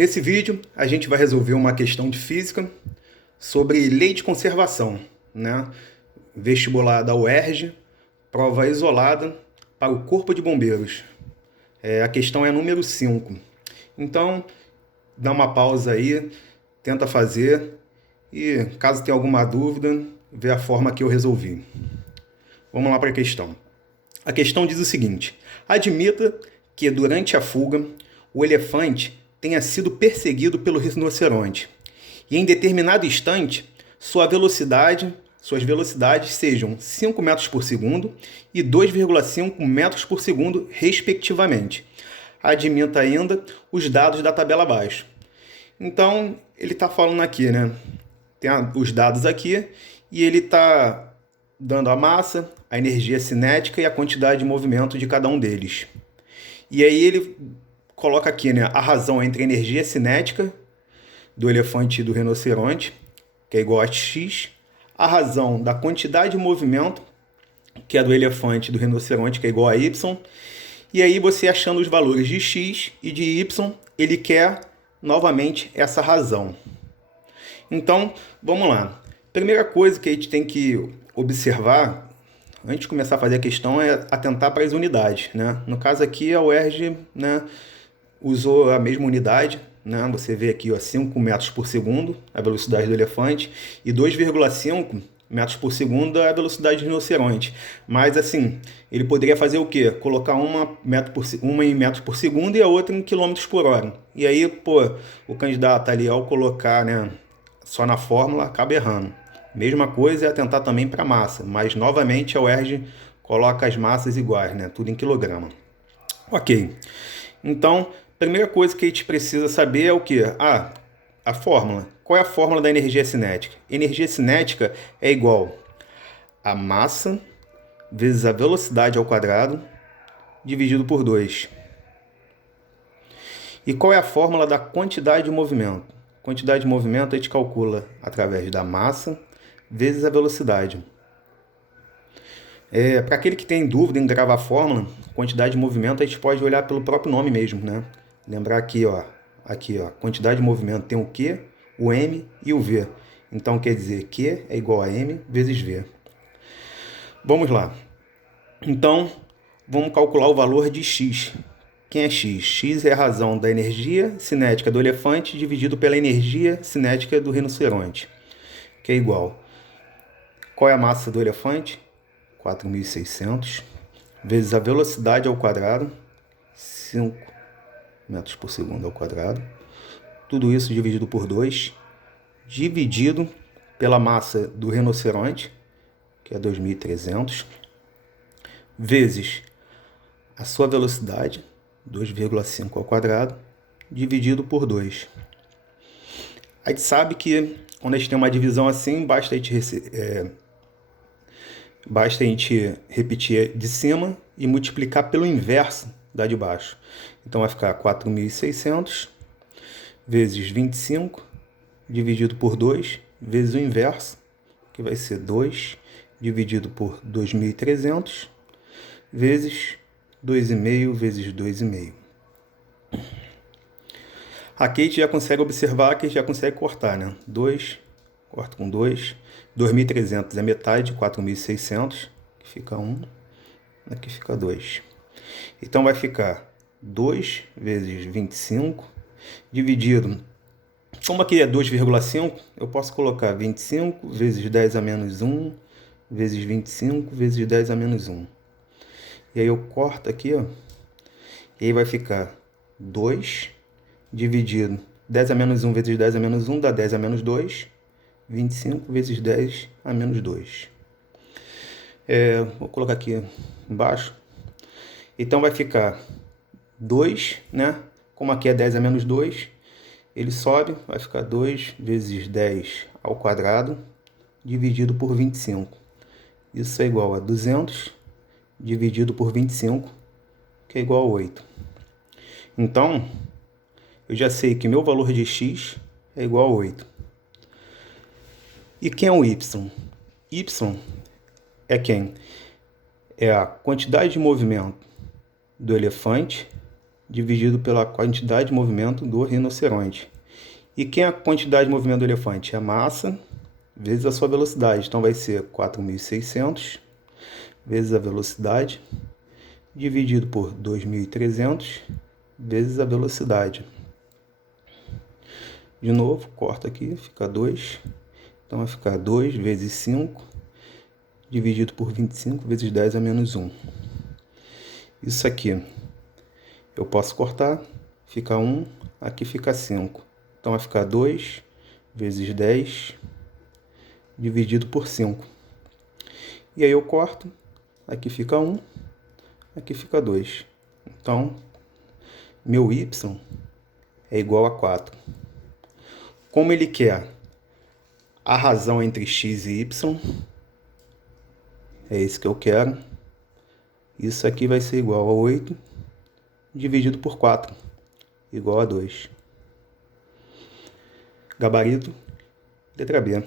Nesse vídeo, a gente vai resolver uma questão de física sobre lei de conservação, né? Vestibular da UERJ, prova isolada para o Corpo de Bombeiros. A questão é número 5. Então, dá uma pausa aí, tenta fazer e, caso tenha alguma dúvida, vê a forma que eu resolvi. Vamos lá para a questão. A questão diz o seguinte: admita que durante a fuga, o elefante tenha sido perseguido pelo rinoceronte e em determinado instante suas velocidades sejam 5 metros por segundo e 2,5 metros por segundo, respectivamente. Admita ainda os dados da tabela abaixo. Então, ele está falando aqui, né? Tem os dados aqui e ele está dando a massa, a energia cinética e a quantidade de movimento de cada um deles. E aí ele coloca aqui, né, a razão entre a energia cinética do elefante e do rinoceronte, que é igual a x, a razão da quantidade de movimento, que é do elefante e do rinoceronte, que é igual a y, e aí você achando os valores de x e de y, ele quer novamente essa razão. Então, vamos lá. Primeira coisa que a gente tem que observar antes de começar a fazer a questão é atentar para as unidades, né? No caso aqui, a UERJ, né, usou a mesma unidade, né? Você vê aqui, ó, 5 metros por segundo, a velocidade do elefante, e 2,5 metros por segundo a velocidade do rinoceronte. Mas assim, ele poderia fazer o quê? Colocar uma em metros por segundo e a outra em quilômetros por hora. E aí, pô, o candidato ali, ao colocar, né, só na fórmula, acaba errando. Mesma coisa é atentar também para a massa, mas novamente a UERJ coloca as massas iguais, né? Tudo em quilograma. Ok. Então, primeira coisa que a gente precisa saber é o quê? A fórmula. Qual é a fórmula da energia cinética? Energia cinética é igual a massa vezes a velocidade ao quadrado dividido por 2. E qual é a fórmula da quantidade de movimento? Quantidade de movimento a gente calcula através da massa vezes a velocidade. Para aquele que tem dúvida em gravar a fórmula, quantidade de movimento, a gente pode olhar pelo próprio nome mesmo, né? Lembrar aqui, ó, quantidade de movimento tem o Q, o M e o V. Então, quer dizer, Q é igual a M vezes V. Vamos lá. Então, vamos calcular o valor de X. Quem é X? X é a razão da energia cinética do elefante dividido pela energia cinética do rinoceronte, que é igual. Qual é a massa do elefante? 4.600 vezes a velocidade ao quadrado, 5 metros por segundo ao quadrado. Tudo isso dividido por 2, dividido pela massa do rinoceronte, que é 2.300, vezes a sua velocidade, 2,5 ao quadrado, dividido por 2. A gente sabe que quando a gente tem uma divisão assim, basta a gente repetir de cima e multiplicar pelo inverso da de baixo. Então vai ficar 4.600 vezes 25 dividido por 2 vezes o inverso, que vai ser 2 dividido por 2.300 vezes 2,5 vezes 2,5. Aqui a gente já consegue observar que a gente já consegue cortar, né? 2, corta com 2. 2.300 é metade de 4.600, que fica 1, aqui fica 2. Então vai ficar 2 vezes 25, dividido, como aqui é 2,5, eu posso colocar 25 vezes 10 a menos 1, vezes 25 vezes 10 a menos 1. E aí eu corto aqui, ó, e aí vai ficar 2 dividido 10 a menos 1 vezes 10 a menos 1 dá 10 a menos 2, 25 vezes 10 a menos 2. Vou colocar aqui embaixo. Então vai ficar 2, né? Como aqui é 10 a menos 2, ele sobe, vai ficar 2 vezes 10 ao quadrado, dividido por 25. Isso é igual a 200, dividido por 25, que é igual a 8. Então, eu já sei que meu valor de x é igual a 8. E quem é o y? Y é quem? É a quantidade de movimento do elefante dividido pela quantidade de movimento do rinoceronte. E quem é a quantidade de movimento do elefante? A massa vezes a sua velocidade. Então vai ser 4.600 vezes a velocidade, dividido por 2.300 vezes a velocidade. De novo, corta aqui, fica 2. Então vai ficar 2 vezes 5, dividido por 25 vezes 10 a menos 1. Isso aqui eu posso cortar, fica 1, aqui fica 5. Então vai ficar 2 vezes 10, dividido por 5. E aí eu corto, aqui fica 1, aqui fica 2. Então, meu y é igual a 4. Como ele quer a razão entre x e y, é esse que eu quero. Isso aqui vai ser igual a 8, dividido por 4, igual a 2. Gabarito, letra B.